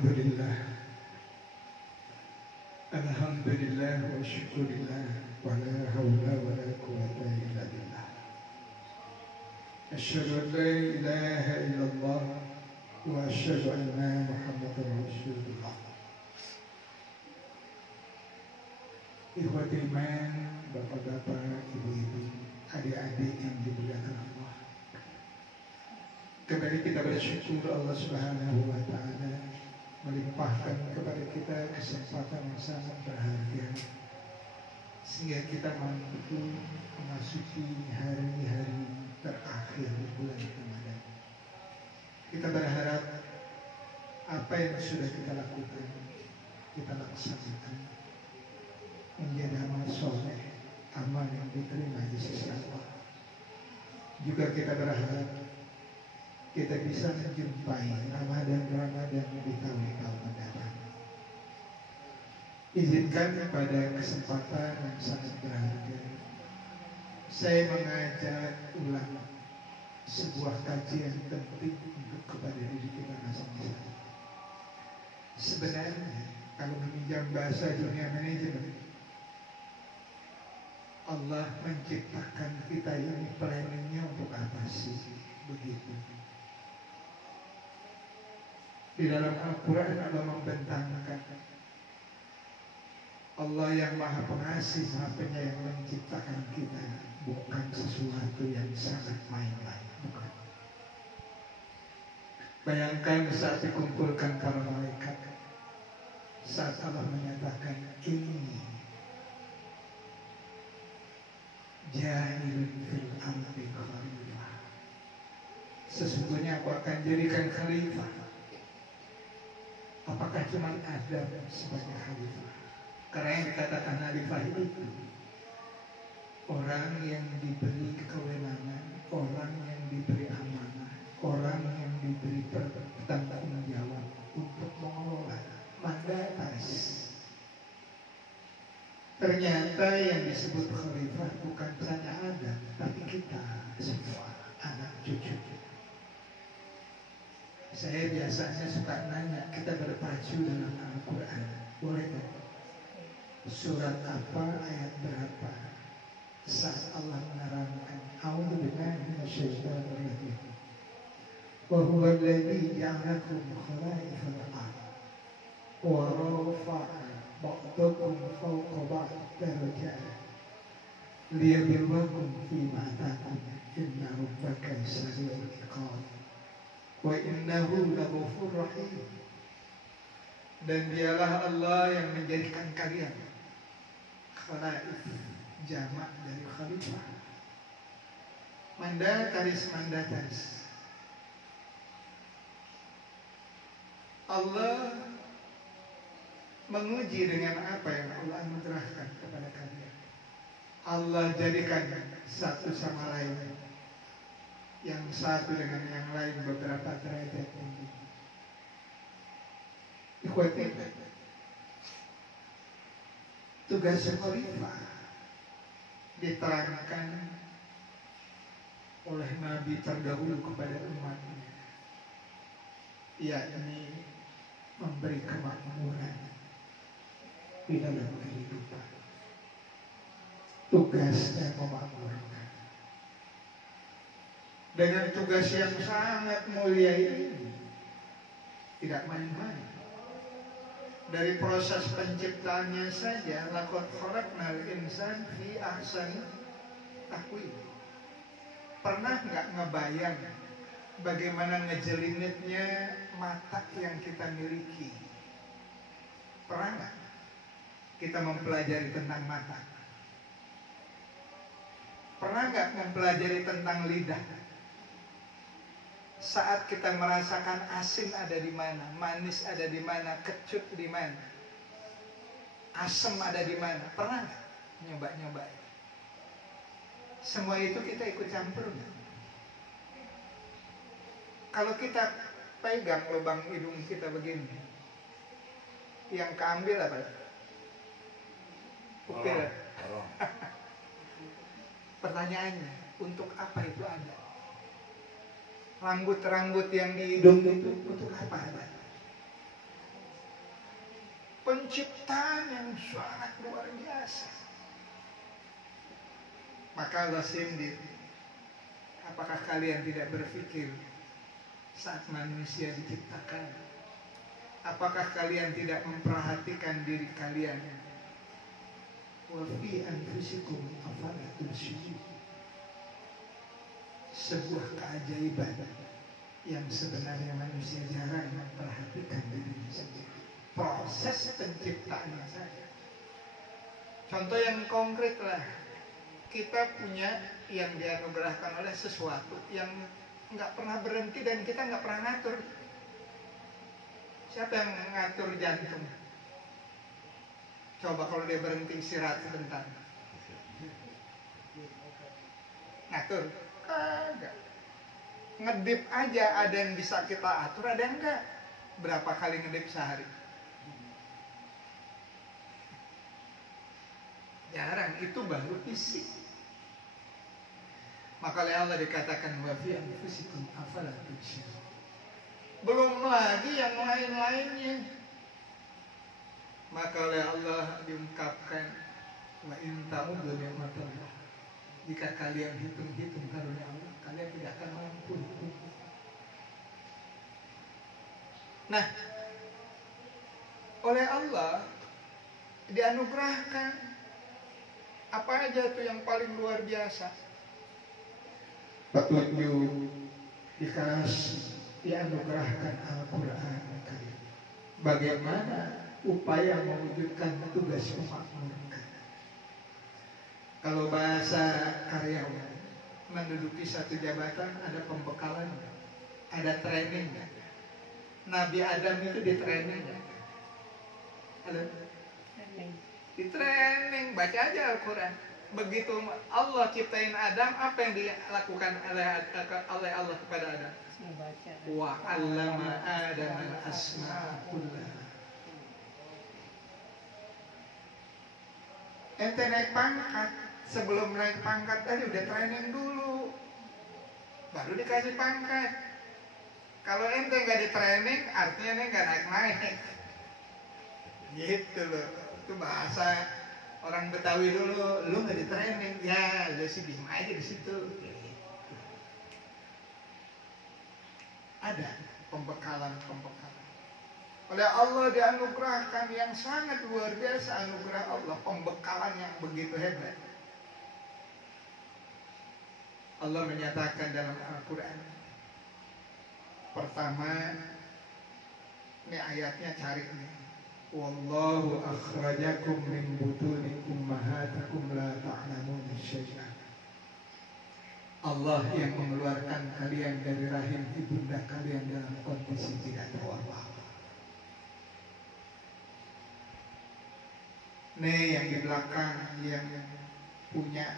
Alhamdulillah. Alhamdulillah wa syukurillah wa la hawla wa la quwwata illa billah. Asyhadu an la ilaha illallah wa asyhadu anna Muhammadar Rasulullah. Ikhwati iman, bapak-bapak, ibu-ibu, adik-adik yang dimuliakan Allah. Kembali kita bersyukur Allah Subhanahu wa taala melimpahkan kepada kita kesempatan yang sangat berharga sehingga kita mampu memasuki hari-hari terakhir bulan Ramadan. Kita berharap apa yang sudah kita lakukan kita laksanakan menjadi amal soleh, amal yang diterima di sisi Allah. Juga kita berharap kita bisa menjumpai Ramadan di tahun-tahun mendatang. Izinkan pada kesempatan yang sangat berharga saya mengajak ulang sebuah kajian penting untuk kepada diri kita masing-masing. Sebenarnya kalau meminjam bahasa dunia manajemen, Allah menciptakan kita ini planningnya untuk apa sih? Begitu. Di dalam Al-Quran Allah membentangkan Allah yang maha pengasih, maha penyayang menciptakan kita bukan sesuatu yang sangat main-main, bukan. Bayangkan saat dikumpulkan para malaikat, saat Allah menyatakan ini jahilun fil ardi khalifah, sesungguhnya aku akan jadikan khalifah. Apakah cuma Adam sebagai khalifah? Karena yang dikatakan khalifah itu orang yang diberi kewenangan, orang yang diberi amanah, orang yang diberi tanggung jawab untuk mengelola mandatas. Ternyata yang disebut khalifah bukan hanya Adam, tapi kita semua anak cucu. Saya biasanya suka nanya, kita berpacu dalam Al-Quran, boleh tak? Surat apa, ayat berapa? Saat Allah menerangkan, A'udzubillahi minasyaitonir rajim. Wa huwa alladzi ja'alakum khala'ifal ardh wa rafa'a ba'dakum fawqa ba'd darajat liyabluwakum fima atakum inna rabbaka sari'ul iqab wa innahu laghafurur rahim. Dan dialah Allah yang menjadikan kalian khalaif, jamak dari khalifah, mandataris. Allah menguji dengan apa yang Allah anugerahkan kepada kalian. Allah jadikan satu sama lain, yang satu dengan yang lain beberapa derajat tinggi. Ikhwati, tugas khalifah diterangkan oleh Nabi terdahulu kepada umatnya, yakni memberi kemakmuran di dalam kehidupan. Tugasnya memakmurkan. Dengan tugas yang sangat mulia ini, tidak main-main. Dari proses penciptaannya saja, laqad khalaqnal insana fi ahsani taqwim. Pernah nggak ngebayang bagaimana ngejelimetnya mata yang kita miliki? Pernah nggak kita mempelajari tentang mata? Pernah nggak mempelajari tentang lidah? Saat kita merasakan asin ada di mana, manis ada di mana, kecut di mana, asam ada di mana, pernah nggak nyoba-nyoba? Semua itu kita ikut campur nggak? Kalau kita pegang lubang hidung kita begini, yang keambil apa? Upil. Pertanyaannya, untuk apa itu ada? Rambut-rambut yang di hidung itu untuk apa ada? penciptaan yang sangat luar biasa. Maka Allah sindir, apakah kalian tidak berpikir saat manusia diciptakan? Apakah kalian tidak memperhatikan diri kalian? Wa fi anfusikum afala tubsirun. Sebuah keajaiban yang sebenarnya manusia jarang memperhatikan dirinya sendiri. Proses penciptaannya saja. Contoh yang konkret lah, kita punya yang dianugerahkan oleh sesuatu yang nggak pernah berhenti dan kita nggak pernah ngatur. Siapa yang ngatur jantung? Coba kalau dia berhenti istirahat sebentar. Ngatur? Kagak. Ngedip aja ada yang bisa kita atur, ada yang enggak. Berapa kali ngedip sehari? Jarang, itu baru fisik. Maka oleh Allah dikatakan wa fi anfusikum afala tubsirun. Belum lagi yang lain-lainnya. Maka oleh Allah diungkapkan wa in ta'uddu ni'matallah. Jika kalian hitung-hitung karunia Allah, kalian tidak akan mampu. Nah, oleh Allah dianugerahkan apa aja tuh yang paling luar biasa? Petunjuk, dikasih, dianugerahkan Al-Quran. Bagaimana upaya mewujudkan tugas memakmurkan? Kalau bahasa karyawan, menduduki satu jabatan ada pembekalan, ada training. Nabi Adam itu di training. Ada di training, baca aja Al-Quran. Begitu Allah ciptain Adam, apa yang dilakukan oleh Allah kepada Adam? Wa 'allama Adam al-asma'a kullaha. Ente naik pangkat, sebelum naik pangkat tadi udah training dulu, baru dikasih pangkat. Kalau ente nggak di training, artinya ente nggak naik-naik. Gitu loh, itu bahasa orang Betawi dulu. Lu nggak di training, ya lu sih diem aja di situ. Ada pembekalan. Oleh Allah dianugerahkan yang sangat luar biasa, anugerah Allah, pembekalan yang begitu hebat. Allah menyatakan dalam Al-Quran, pertama, ini ayatnya cari nih. Wallahu akhrajakum min butuni ummahatikum la ta'lamuna syai'an. Allah yang mengeluarkan kalian dari rahim ibunda kalian dalam kondisi tidak tahu apa-apa. Nih yang di belakang yang punya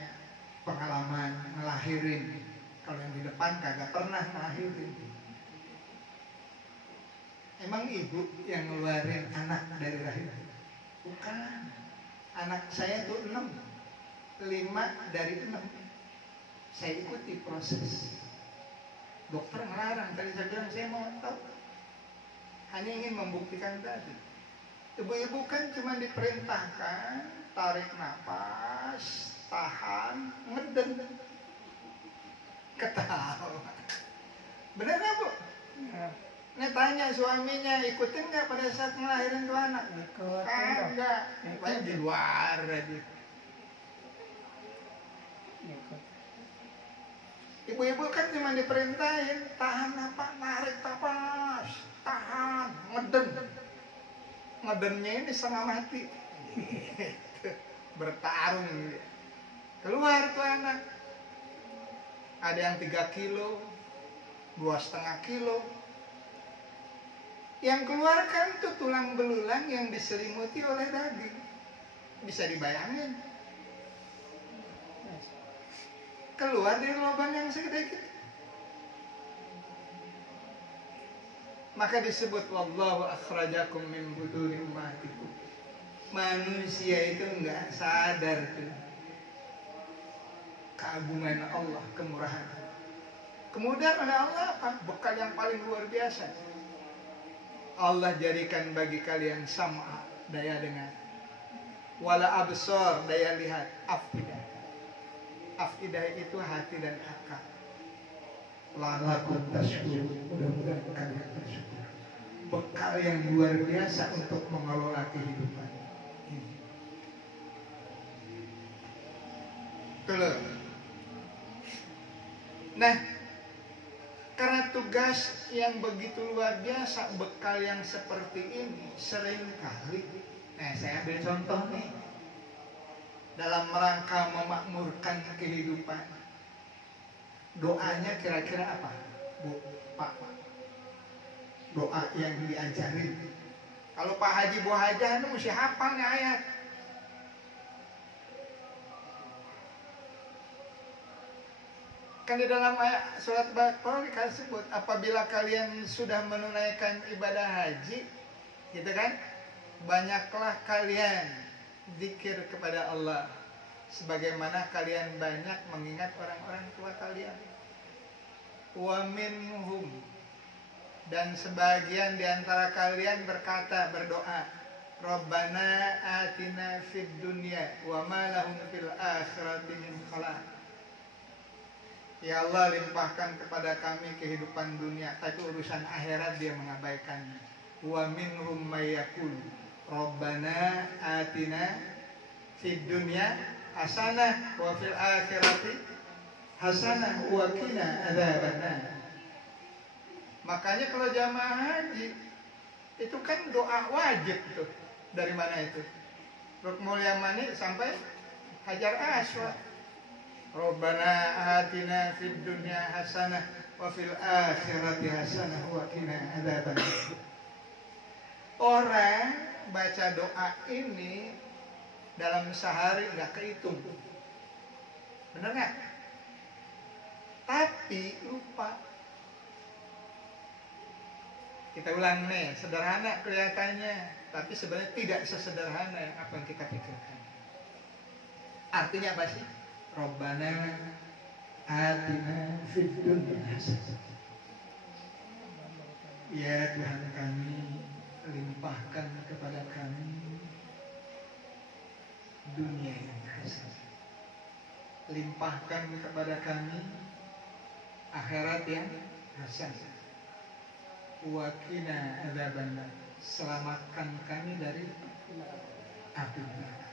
pengalaman ngelahirin. Kalau yang di depan kagak pernah ngelahirin. Emang ibu yang ngeluarin anak dari rahim? Bukan. Anak saya tuh 6. 5 dari 6. Saya ikuti proses. Dokter ngelarang. Tadi saya bilang saya mau tahu. Hanya ingin membuktikan tadi. Ibu-ibu kan cuma diperintahkan tarik nafas, tahan, ngeden, ketawa. Benar nggak Bu? Ya. Ini tanya suaminya, ikutin nggak pada saat ngelahirin tuh anak? Ikut. Enggak, banyak di luar aja. Ibu-ibu kan cuma diperintahin tahan apa, tarik nafas, tahan, ngeden. Ngedennya ini setengah mati. Bertarung. Keluar tuh anak. Ada yang 3 kilo, 2,5 kilo. Yang keluar kan tuh tulang belulang yang diselimuti oleh daging. Bisa dibayangin. Keluar dari lubang yang segede gitu. Maka disebut wallahu akhrajakum min butuni ummahatikum. Manusia itu enggak sadar tuh keagungan Allah, kemurahan. Kemudian oleh Allah apa? Bekal yang paling luar biasa. Allah jadikan bagi kalian sam'a, daya dengar. Wala absor, daya lihat. Afidah. Afidah itu hati dan akal. Lakum tashkur, mudah-mudahan kalian bersyukur. Bekal yang luar biasa untuk mengelola kehidupan ini. Betul. Nah, karena tugas yang begitu luar biasa, bekal yang seperti ini seringkali, saya ambil contoh nih, dalam rangka memakmurkan kehidupan, doanya kira-kira apa, Bu, Pak? Doa yang diajarin. Kalau Pak Haji Bu Hajah itu mesti hafal nih ayat. Kan di dalam ayat surat Baqarah disebut apabila kalian sudah menunaikan ibadah haji, gitu kan? Banyaklah kalian zikir kepada Allah sebagaimana kalian banyak mengingat orang-orang tua kalian. Wa minhum, dan sebagian di antara kalian berdoa, Rabbana atina fid dunya wa ma lahum fil akhirati min khalaq. Ya Allah, limpahkan kepada kami kehidupan dunia, tapi urusan akhirat dia mengabaikannya. Wa minhum may yaqul Rabbana atina fid dunya hasanah wa fil akhirati hasanah wa qina adzabannar. Makanya kalau jamaah haji itu kan doa wajib tuh. Dari mana itu? Ruknul Yamani sampai Hajar Aswad. Rabbana atina fid dunya hasanah wa fil akhirati hasanah wa qina adzabannar. Orang baca doa ini dalam sehari nggak kehitung, bener nggak? Tapi lupa. Kita ulang nih, sederhana kelihatannya, tapi sebenarnya tidak sesederhana yang apa yang kita pikirkan. Artinya apa sih? Rabbana atina fid dunya hasanah. Ya Tuhan kami, limpahkan kepada kami dunia yang hasanah. Limpahkan kepada kami akhirat yang hasanah. Wa qina adzabannar. Selamatkan kami dari api neraka.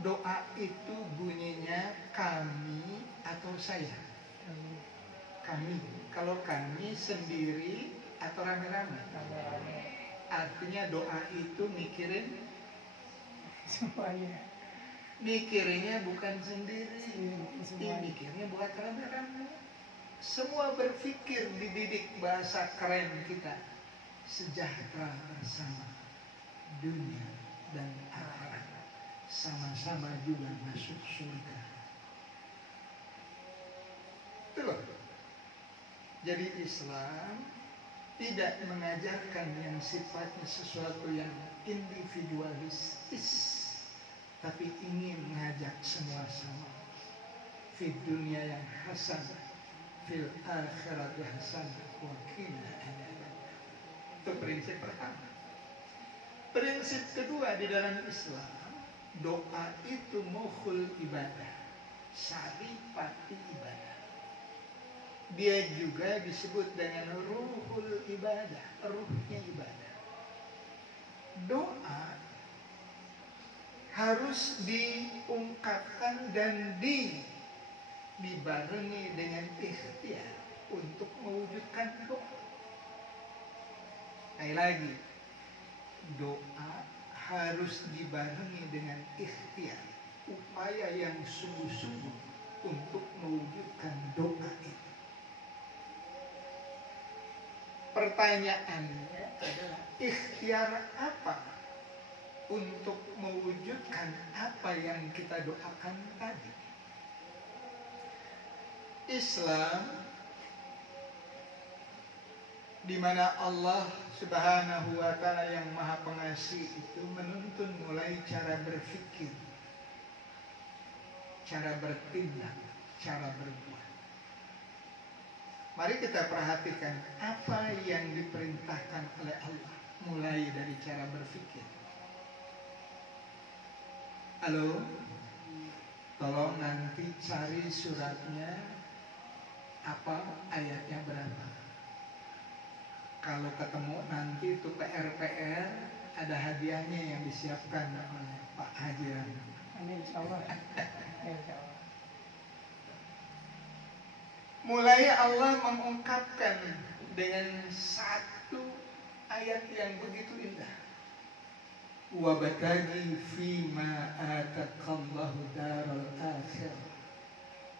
Doa itu bunyinya kami atau saya? Kami. Kalau kami sendiri atau rame-rame? Artinya doa itu mikirin semuanya. Mikirinnya bukan sendiri, mikirnya buat rame-rame. Semua berpikir, dididik bahasa keren kita, sejahtera bersama, dunia dan akhirat, sama-sama juga masuk surga. Itu loh. Jadi Islam tidak mengajarkan yang sifatnya sesuatu yang individualistis, tapi ingin mengajak semua sama. Fid dunia yang hasanah, fil akhirat hasanah, wa qina adzabannar. Itu prinsip pertama. Prinsip kedua di dalam Islam, doa itu mukhul ibadah, saripati ibadah. Dia juga disebut dengan ruhul ibadah, ruhnya ibadah. Doa harus diungkapkan dan dibarengi dengan ikhtiar untuk mewujudkan doa. Sekali lagi, doa harus dibarengi dengan ikhtiar, upaya yang sungguh-sungguh untuk mewujudkan doa itu. Pertanyaannya adalah ikhtiar apa untuk mewujudkan apa yang kita doakan tadi? Islam, di mana Allah Subhanahu wa Ta'ala yang Maha Pengasih itu menuntun mulai cara berpikir, cara bertindak, cara berbuat. Mari kita perhatikan apa yang diperintahkan oleh Allah Mulai dari cara berpikir. Halo, tolong nanti cari suratnya apa, ayatnya berapa. Kalau ketemu nanti itu PR ada hadiahnya yang disiapkan oleh Pak Haji. Amin, insyaallah. Insyaallah. Mulai Allah mengungkapkan dengan satu ayat yang begitu indah. Wabtaghi fima ataqallahu daral akhirah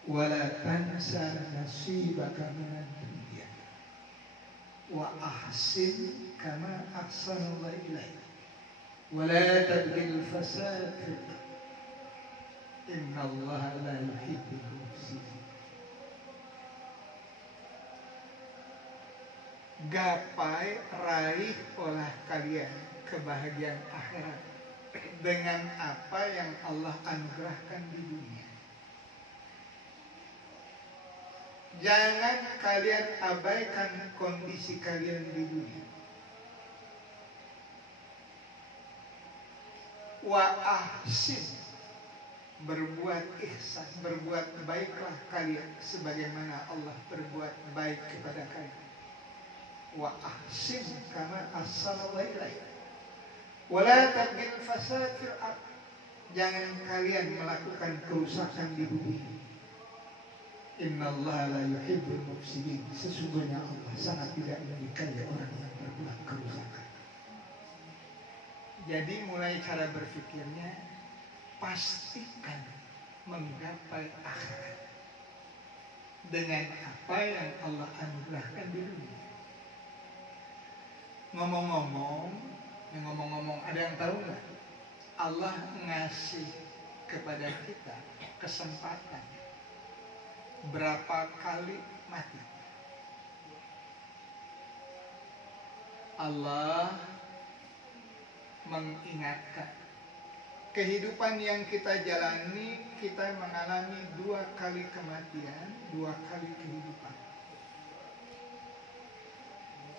wala tansa nasibaka minad dunya wa ahsin kama ahsanallahu ilaik wala tabghil fasad innallaha la yuhibbul mufsidin. Gapai, raih olah kalian kebahagiaan akhirat dengan apa yang Allah anugerahkan di dunia. Jangan kalian abaikan kondisi kalian di dunia. Wa ahsin, berbuat ihsan, berbuat baiklah kalian sebagaimana Allah berbuat baik kepada kalian. Wa ahsin kama ahsanallahu ilaik wala tabghil fasad fil ardh, jangan kalian melakukan kerusakan di bumi. Innallaha la yuhibbul mufsidin, sesungguhnya Allah sangat tidak menyukai orang yang berbuat kerusakan. Jadi mulai cara berpikirnya, pastikan menggapai akhirat dengan apa yang Allah anugerahkan di dunia. Ngomong-ngomong, ada yang tahu nggak? Allah ngasih kepada kita kesempatan berapa kali mati. Allah mengingatkan kehidupan yang kita jalani, kita mengalami 2 kali kematian, 2 kali kehidupan.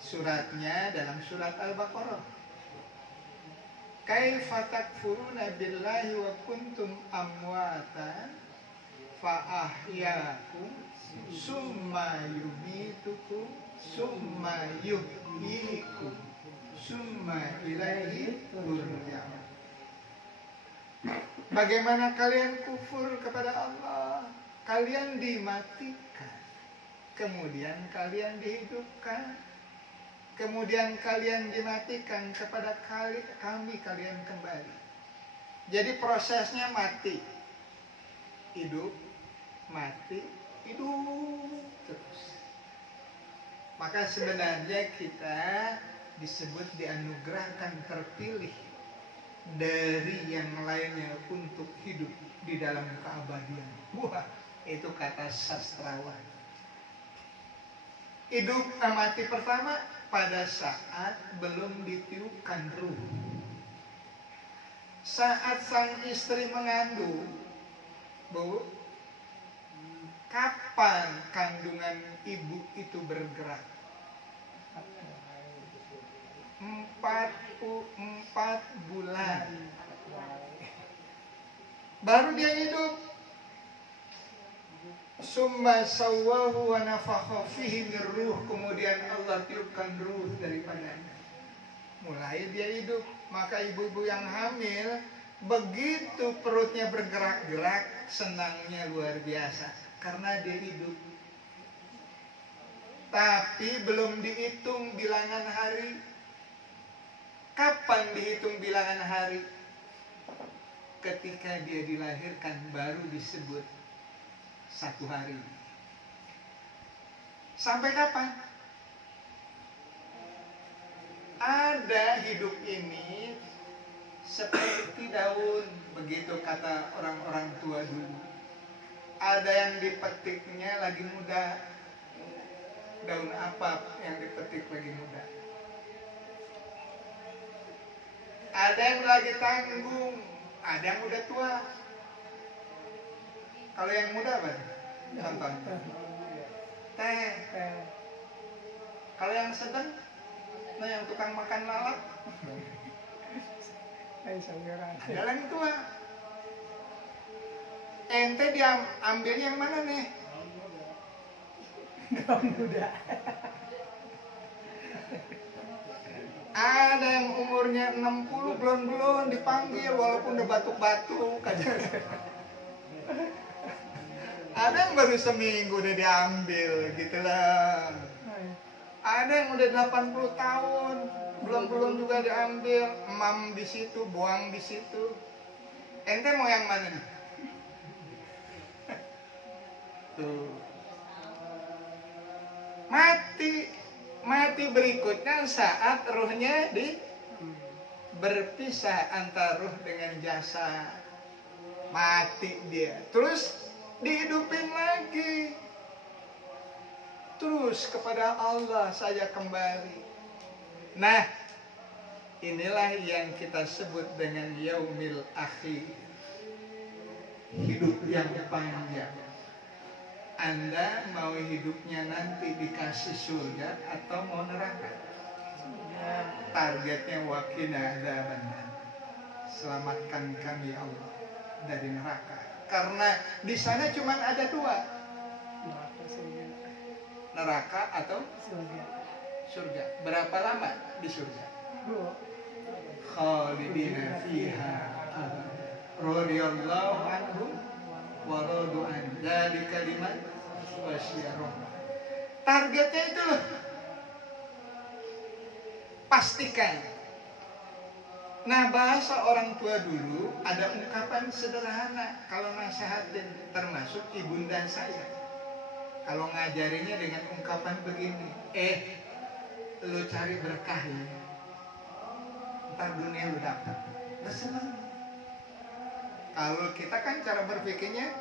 Suratnya dalam surat Al-Baqarah. Kaifa takfuruna billahi wa kuntum amwatan fa ahyaakum summa yumitukum summa yuhyikum summa ilaihi turja'un. Bagaimana kalian kufur kepada Allah? Kalian dimatikan, kemudian kalian dihidupkan, kemudian kalian dimatikan, kepada kami kalian kembali. Jadi prosesnya mati, hidup, mati, hidup terus. Maka sebenarnya kita disebut dianugerahkan terpilih dari yang lainnya untuk hidup di dalam keabadian. Wah, itu kata sastrawan. Hidup mati pertama pada saat belum ditiupkan ruh. Saat sang istri mengandung, Bu, kapan kandungan ibu itu bergerak? 4 bulan. Baru dia hidup. Summa sawwahu wa nafakha fihi min ruh, kemudian Allah tiupkan ruh daripadanya. Mulai dia hidup. Maka ibu-ibu yang hamil, begitu perutnya bergerak-gerak, senangnya luar biasa karena dia hidup. Tapi belum dihitung bilangan hari. Kapan dihitung bilangan hari? Ketika dia dilahirkan baru disebut 1 hari. Sampai kapan? Ada hidup ini seperti daun, begitu kata orang-orang tua dulu. Ada yang dipetiknya lagi muda. Daun apa yang dipetik lagi muda? Ada yang lagi tanggung, ada yang udah tua. Kalau yang muda apa? Contohnya teh. Kalau yang sedang, nah yang tukang makan lalap, Ayo saudara. Jalan tua. Ente diambil yang mana nih? Kaum muda. Ada yang umurnya 60 belum dipanggil walaupun udah batuk-batuk aja. Ada yang baru seminggu udah diambil gitu lah. Ada yang udah 80 tahun belum juga diambil, emam di situ, buang di situ. Ente mau yang mana nih? Tuh. Mati berikutnya saat ruhnya berpisah antara ruh dengan jasad. Mati dia. Terus dihidupin lagi. Terus kepada Allah saja kembali. Nah, inilah yang kita sebut dengan yaumil akhir. Hidup yang panjang. Anda mau hidupnya nanti dikasih surga atau mau neraka? Targetnya waqina adzabannar. Selamatkan kami Allah dari neraka. Karena di sana cuma ada dua. Neraka atau surga. Berapa lama di surga? Khalidina fiha abada. Radhiyallahu anhum wa radu an. Dari kalimat wasyarah. Targetnya itu loh. Pastikan. Nah, bahasa orang tua dulu ada ungkapan sederhana kalau nasihatin, termasuk ibunda saya. Kalau ngajarinya dengan ungkapan begini, lu cari berkah ya, ntar dunia lu dapat. Senang. Kalau kita kan cara berpikirnya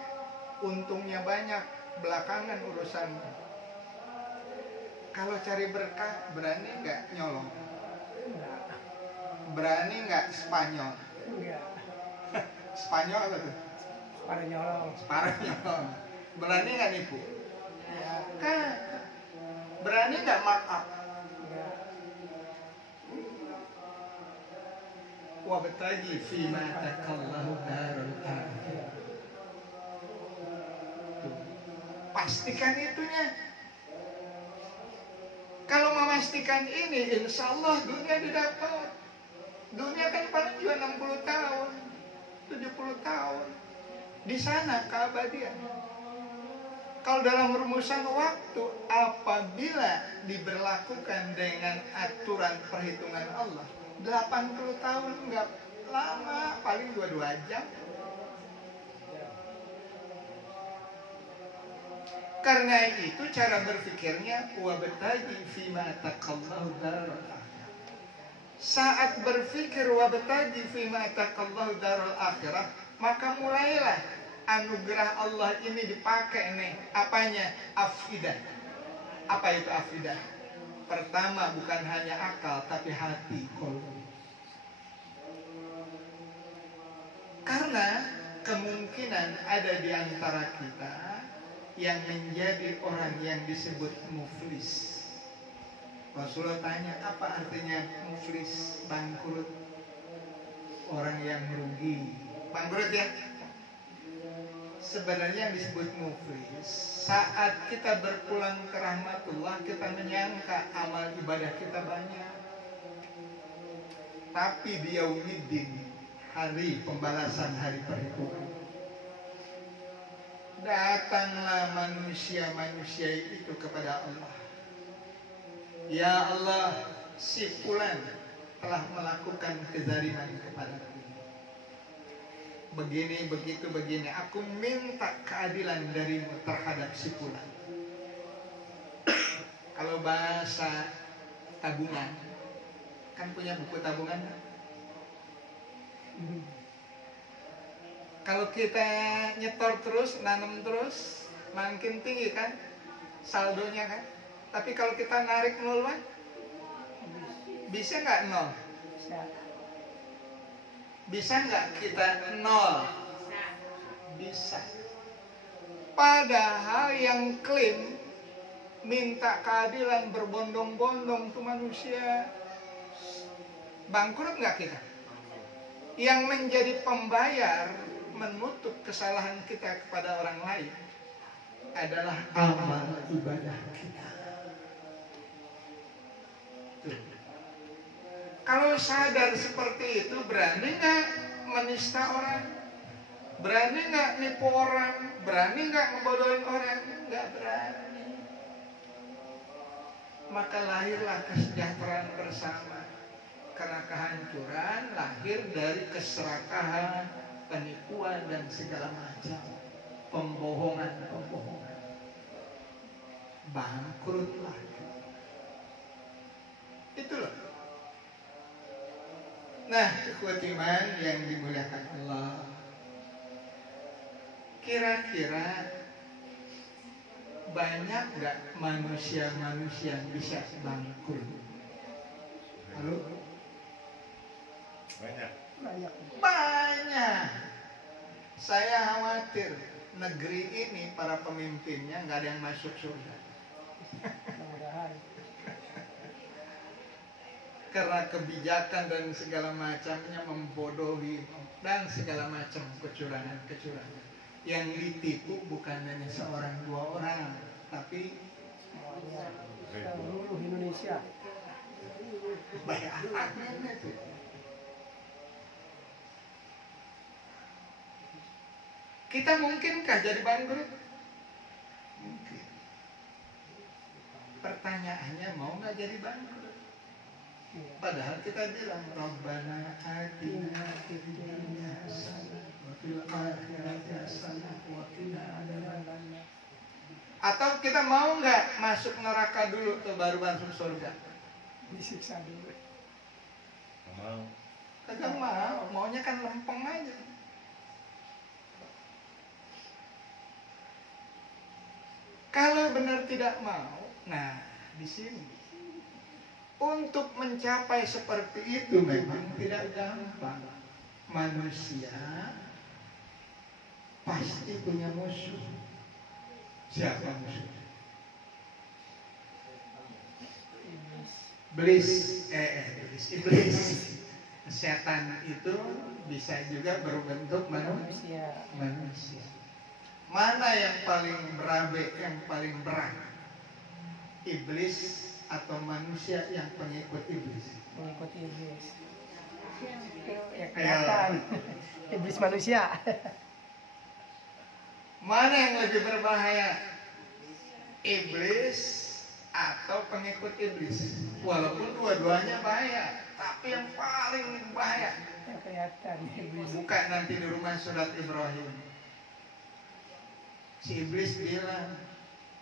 untungnya banyak, belakangan urusan. Kalau cari berkah berani nggak nyolong? Berani nggak Spanyol? Enggak. Spanyol apa tuh? Spanyol. Berani nggak nipu? Kan berani nggak markup? Wabtaghi fima atakallahu darul akhirah. Pastikan itunya. Kalau memastikan ini, insya Allah dunia didapat. Dunia kan paling juga 60 tahun, 70 tahun. Di sana keabadian. Kalau dalam rumusan waktu, apabila diberlakukan dengan aturan perhitungan Allah, 80 tahun enggak lama, paling 2 jam. Karena itu cara berpikirnya wabtaghi fima atakallahu darul akhirah. Saat berpikir wabtaghi fima atakallahu darul akhirah, maka mulailah anugerah Allah ini dipakai nih. Apanya? Afidah. Apa itu afidah? Pertama, bukan hanya akal tapi hati, kolbu. Karena kemungkinan ada di antara kita yang menjadi orang yang disebut muflis. Rasulullah tanya, apa artinya muflis? Bangkrut. Orang yang merugi. Bangkrut ya? Sebenarnya yang disebut muflis, saat kita berpulang ke rahmatullah, kita menyangka amal ibadah kita banyak. Tapi di yaumiddin, hari pembalasan, hari perhitungan, datanglah manusia-manusia itu kepada Allah. Ya Allah, si fulan telah melakukan kezaliman kepadaku. Begini, begitu, begini. Aku minta keadilan darimu terhadap si fulan. Kalau bahasa tabungan, kan punya buku tabungan kan? Kalau kita nyetor terus, nanam terus, makin tinggi kan saldonya kan. Tapi kalau kita narik nol kan, bisa nggak nol? Bisa nggak kita nol? Bisa. Padahal yang klaim minta keadilan berbondong-bondong tuh manusia. Bangkrut nggak kita? Yang menjadi pembayar menutup kesalahan kita kepada orang lain adalah amal ibadah kita. Tuh. Kalau sadar seperti itu, berani nggak menista orang? Berani nggak nipu orang? Berani nggak ngebodohin orang? Nggak berani. Maka lahirlah kesejahteraan bersama. Karena kehancuran lahir dari keserakahan, penipuan dan segala macam pembohongan. Bangkrutlah. Itulah. Nah, ikhwati iman yang dimuliakan Allah, kira-kira banyak gak manusia-manusia yang bisa bangkrut? Halo? Banyak. Saya khawatir negeri ini para pemimpinnya nggak ada yang masuk surga. Karena kebijakan dan segala macamnya membodohi dan segala macam kecurangan. Yang ditipu bukan hanya seorang dua orang, tapi seluruh Indonesia. banyak itu. Kita mungkinkah jadi bangkrut? Mungkin. Pertanyaannya, mau nggak jadi bangkrut? Padahal kita bilang Rabbana atina fid dunya hasanah wa fil akhirati hasanah wa qina adzabannar. Atau kita mau nggak masuk neraka dulu tuh baru masuk surga? Disiksa dulu. Mau. Kagak mau, maunya kan lempeng aja. Kalau benar tidak mau, nah di sini untuk mencapai seperti itu memang tidak gampang. Manusia pasti punya musuh. Siapa musuh? Iblis. Setan itu bisa juga berbentuk manusia. Mana yang paling berabe, yang paling berat? Iblis atau manusia yang pengikut iblis? Mengikuti iblis. Ya kelihatan. Iblis manusia. Mana yang lebih berbahaya? Iblis atau pengikut iblis? Walaupun dua-duanya bahaya, tapi yang paling bahaya Ya kelihatan iblis. buka nanti di rumah surat Ibrahim. Si iblis bilang,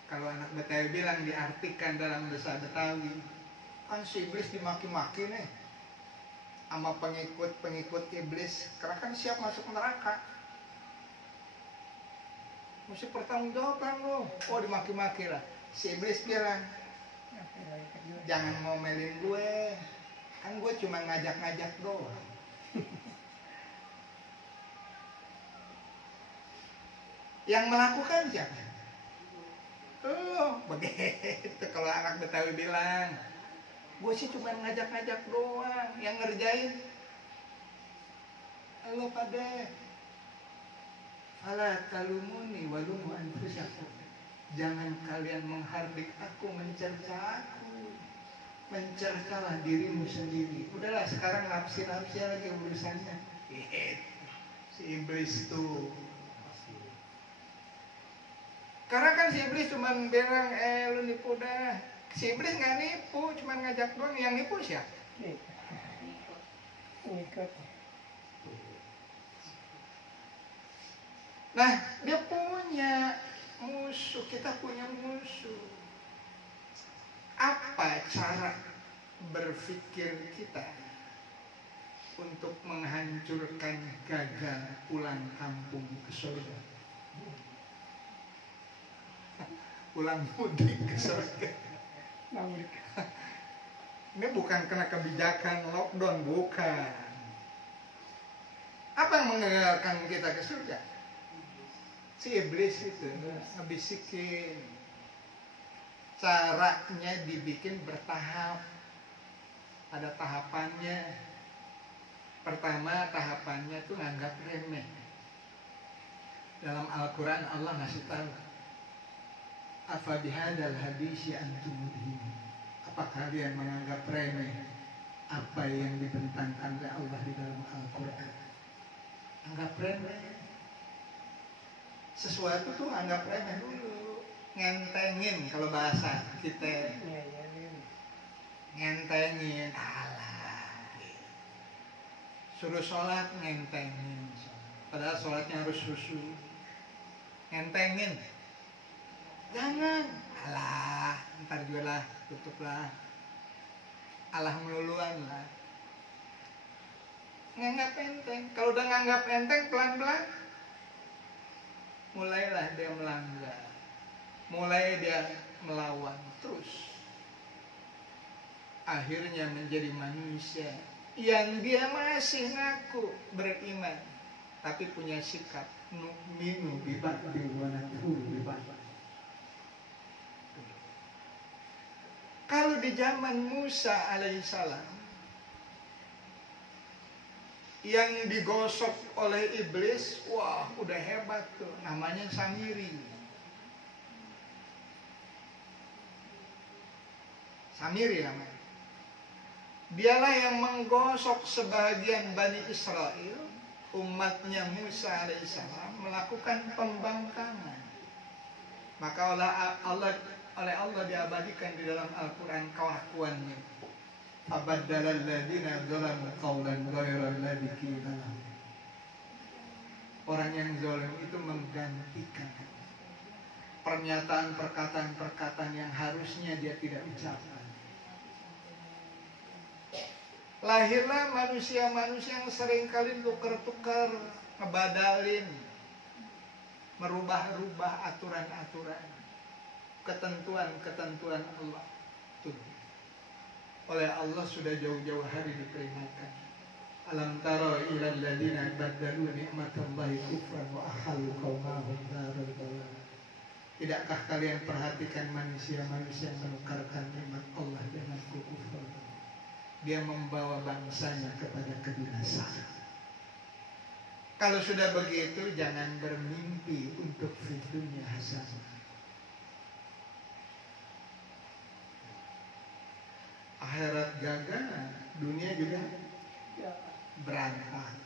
kalau anak Betawi bilang diartikan dalam bahasa Betawi, kan si iblis dimaki-maki nih sama pengikut iblis, karena kan siap masuk neraka. Mesti pertanggungjawaban lo. Oh, dimaki-maki lah. Si iblis bilang, jangan ngomelin gue, kan gue cuma ngajak-ngajak doang. Yang melakukan siapa? Oh, begitu kalau anak Betawi bilang, gue sih cuma ngajak-ngajak doang, yang ngerjain lo pada. Fala talumuni walumu anfusakum. Jangan kalian menghardik aku, mencerca aku. Mencercalah dirimu sendiri. Udahlah, sekarang nafsi-nafsi lagi urusannya. Si iblis tuh. Karena kan si iblis cuma bilang, lu nipu dah. Si iblis nggak nipu, cuma ngajak doang. Yang nipu siapa? Ngikut. Nah, dia punya musuh, kita punya musuh. Apa cara berpikir kita untuk menghancurkan gagal pulang kampung ke surga? Pulang mudik ke surga. Ini bukan karena kebijakan lockdown, bukan. Apa yang menggagalkan kita ke surga? Si iblis itu ngebisikin. Caranya dibikin bertahap. Ada tahapannya. Pertama, tahapannya tuh nganggap remeh. Dalam Al-Quran Allah ngasih tahu, afa bihadzal hadisi antum mudhin. Apa kalian menganggap remeh apa yang dibentangkan oleh Allah di dalam Al-Quran? Anggap remeh. Sesuatu tuh anggap remeh dulu. Ngentengin kalau bahasa kita. Iya, iya, iya. Ngentengin. Alah. Suruh sholat ngentengin. Padahal sholatnya harus khusyuk. Ngentengin. Jangan. Alah, ntar juga lah, tutup lah. Alah meluluan lah. Nganggap enteng. Kalau udah nganggap enteng, pelan-pelan mulailah dia melanggar. Mulai dia melawan terus. Akhirnya menjadi manusia yang dia masih ngaku beriman, tapi punya sikap nu'minu biba'di wa nakfuru biba'di. Kalau di zaman Musa alaihissalam yang digosok oleh iblis, wah udah hebat tuh, namanya Samiri. Samiri namanya. Dialah yang menggosok sebagian Bani Israel, umatnya Musa alaihissalam, melakukan pembangkangan. Maka oleh Allah diabadikan di dalam Al-Quran kelakuannya. Abaddalal ladzina zalamu qawlan ghairal ladzi qila lahum. Orang yang zalim itu menggantikan pernyataan perkataan yang harusnya dia tidak ucapkan. Lahirlah manusia-manusia yang seringkali tukar-tukar, ngebadalin, merubah-rubah aturan-aturan, ketentuan-ketentuan Allah. Tuh. Oleh Allah sudah jauh-jauh hari diperingatkan. Alam tara ilal ladzina baddalu ni'matallahi kufran wa ahallu qaumahum daral bawar. Tidakkah kalian perhatikan manusia-manusia yang menukarkan nikmat Allah dengan kekufuran? Dia membawa bangsanya kepada kebinasaan. Kalau sudah begitu, jangan bermimpi untuk dunia hasanah. Akhirat gagal, dunia juga berantakan.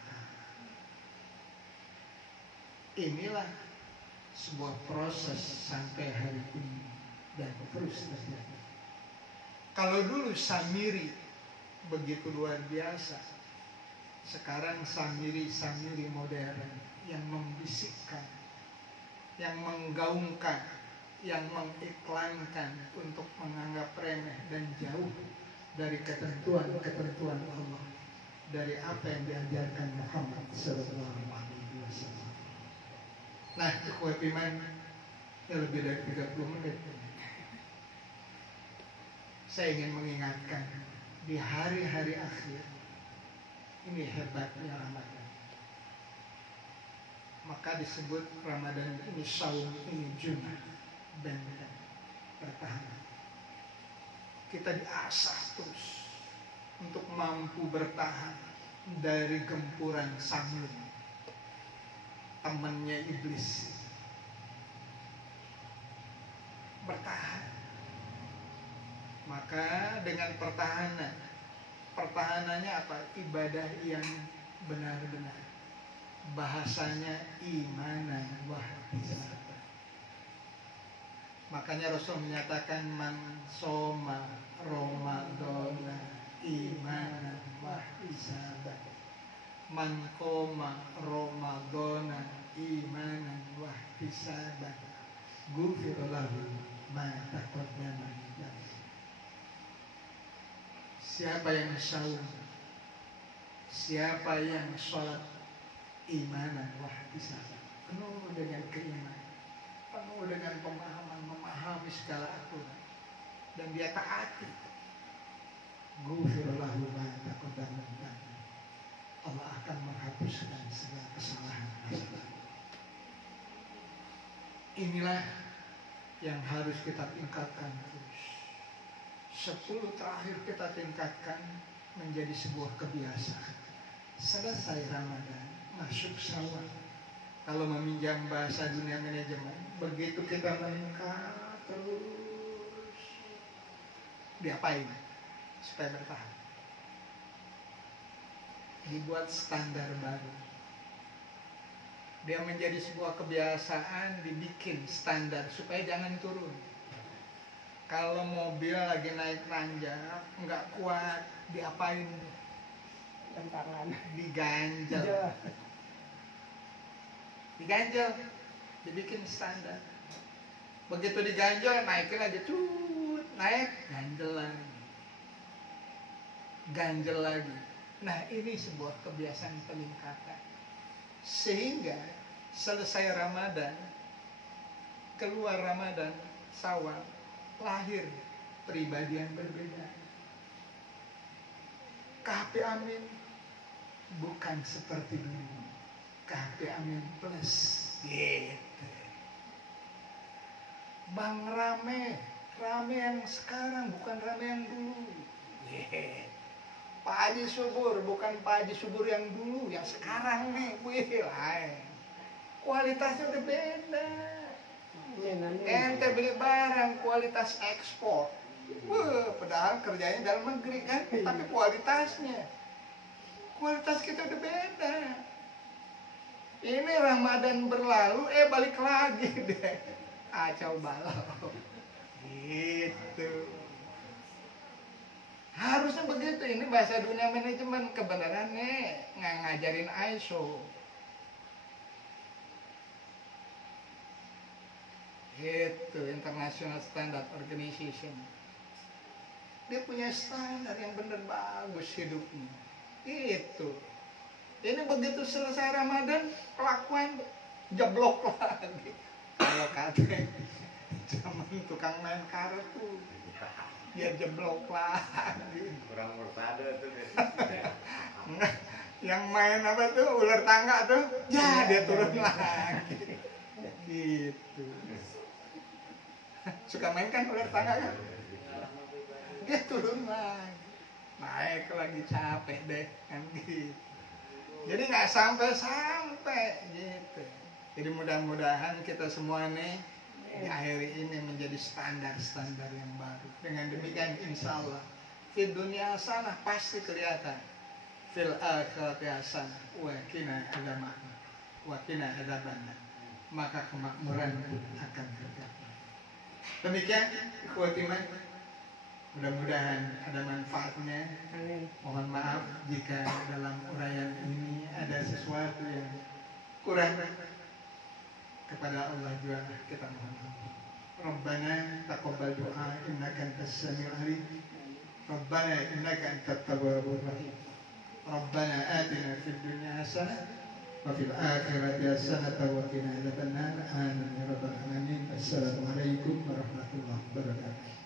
Inilah sebuah proses sampai hari ini dan terus terjadi. Kalau dulu Samiri begitu luar biasa, sekarang Samiri modern yang membisikkan, yang menggaungkan, yang mengiklankan untuk menganggap remeh dan jauh dari ketentuan-ketentuan Allah, dari apa yang diajarkan Muhammad sallallahu alaihi wasallam. Nah, ikhwat iman, ya lebih dari 30 menit. Saya ingin mengingatkan di hari-hari akhir ini hebatnya Ramadan. Maka disebut Ramadan ini saum, ini junah dan bertahan. Kita diasah terus untuk mampu bertahan dari gempuran Samir, temannya iblis. Bertahan. Maka dengan pertahanannya apa? Ibadah yang benar-benar. Bahasanya imanan wahtisab. Makanya Rasul menyatakan man soma Ramadana imanan wahtisab. Man qoma Ramadana imanan wahtisab. Ghufira lahu ma taqaddama min dhanbi. Siapa yang saum, siapa yang sholat imanan wahtisab, penuh dengan keimanan, penuh dengan pemahaman, memahami segala aturan, dan dia taati. Ghufira lahu ma taqaddama min dhanbi. Allah akan menghapuskan segala kesalahan. Inilah yang harus kita tingkatkan terus. 10 terakhir kita tingkatkan menjadi sebuah kebiasaan. selesai Ramadan, masuk Syawal. Kalau meminjam bahasa dunia manajemen, begitu kita meningkat terus, diapain supaya bertahan? Dibuat standar baru. Dia menjadi sebuah kebiasaan, dibikin standar supaya jangan turun. Kalau mobil lagi naik nanjak, nggak kuat, diapain? Tantangan. Diganjel. Iya. Diganjel, dibikin standar. Begitu diganjel, naikin lagi, naik, ganjel lagi. Ganjel lagi. Nah, ini sebuah kebiasaan peningkatan. Sehingga selesai Ramadan, keluar Ramadan, Syawal, lahir pribadi yang berbeda. KHP Amin bukan seperti dulu. KHP Amin plus. Gitu. Bang Rame yang sekarang bukan Rame yang dulu. Gitu. Pak Haji Subur bukan Pak Haji Subur yang dulu, yang sekarang nih. Wih, lain. Kualitasnya udah beda. Ente beli barang kualitas ekspor. Padahal kerjanya dalam negeri kan, tapi kualitas kita udah beda. Ini Ramadan berlalu, balik lagi deh. Kacau balau. Gitu. Harusnya begitu. Ini bahasa dunia manajemen. Kebenarannya nggak ngajarin ISO. Itu International Standard Organization. Dia punya standar yang bener bagus hidupnya. Itu. Ini begitu selesai Ramadan, kelakuan jeblok lagi. Kalau kata zaman tukang main kartu, dia jeblok lagi. Kurang bersada tuh. Yang main apa tuh, ular tangga tuh, ya dia turun lagi. Gitu. Suka main kan ular tangga kan? Dia turun lagi, naik lagi, capek deh kan gitu. Jadi nggak sampai gitu. Jadi mudah-mudahan kita semua nih di akhir ini menjadi standar-standar yang baru. Dengan demikian insya Allah di dunia sana pasti kelihatan, fil akhirati hasanah wa qina adzabannar. Maka kemakmuran pun akan tercapai. Demikian ikhwati iman. Mudah-mudahan ada manfaatnya. Amin. Mohon maaf jika dalam uraian ini ada sesuatu yang kurang. Kepada Allah juga kita mohon maaf. Rabbana taqabbal du'a innaka antas samiul alim. Rabbana innaka antat tawwabur rahim. Rabbana atina fid dunya hasanah wa fil akhirati hasanah wa qina adzabannar. Amin ya rabbal alamin. Assalamualaikum warahmatullahi wabarakatuh.